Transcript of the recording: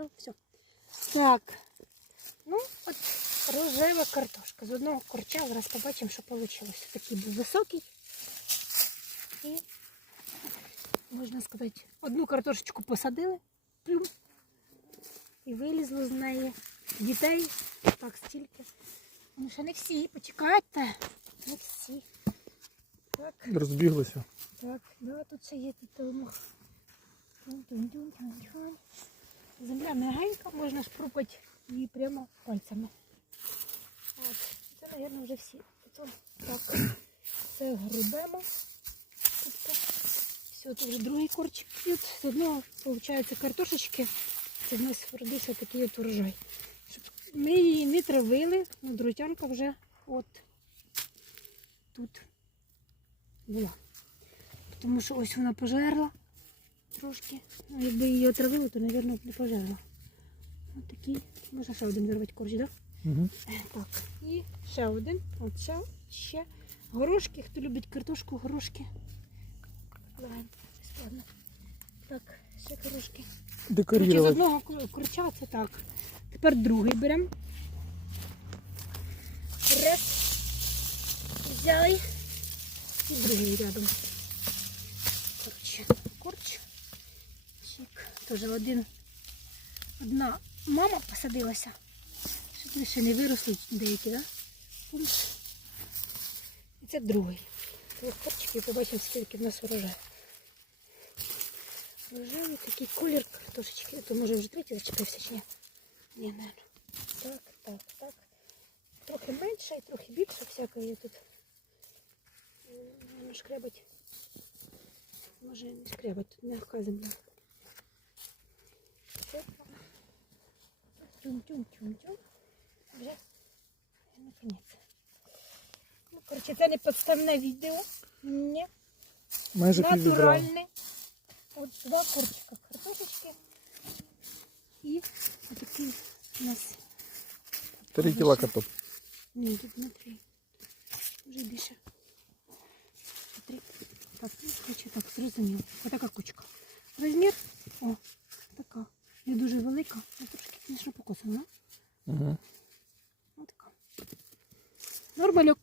Ну, все. Так. Ну, от рожева картошка. З одного корча зараз побачимо, що вийшло. Такий був високий. І, можна сказати, одну картошечку посадили. Плюм. І вилізло з неї дітей. Так, стільки. Ну, ще не всі, почекайте. Не всі. Так. Розбіглися. Так, да, тут ще є тут. Тюнь-тюнь-тюнь-тюнь. Земля м'ягенька, можна шпрупати її прямо пальцями. От. Це, мабуть, вже всі. Потім, так, це грибемо. Тобто, все, це вже другий корчик п'ють. З одного, виходить, картошечки. Це в нас родився такий от урожай. Щоб ми її не травили, але друтянка вже от тут була. Тому що ось вона пожерла трошки. Ну, якби її отравили, то, мабуть, не пожерла. Ось такий. Можна ще один вирвати корч, так? Угу. Так. І ще один. От ще, ще. Горошки. Хто любить картошку, горошки. Складно. Так, ще горошки. Коротше, з Декорувати. одного кур- курча це так. Тепер другий беремо. Раз. Взяли. І другий рядом. Теж один. Одна мама посадилася. Щоб вони ще не виросли деякі, так? Да? І це другий. Корчиків побачимо, скільки в нас урожаю. Рожевий такий колір картошечки. То може вже третій зачепився чи ні? Ні, не. Так, так, так. Трохи менше і трохи більше всякої тут. Шкребать. Може не шкребать, тут м'яка земля. Тюм-тюм-тюм-тюм. Вже. І наконець. Ну, коротше, це не підставне відео. Ні. Майже піввідра. Натуральне. От два корчика картошечки. І отакий у нас. Три кіла картоп. Ні, тут не три. Вже більше. Три. Так, ну, коротше, так, зрозуміло. Отака кучка. Розмір. О, звісно,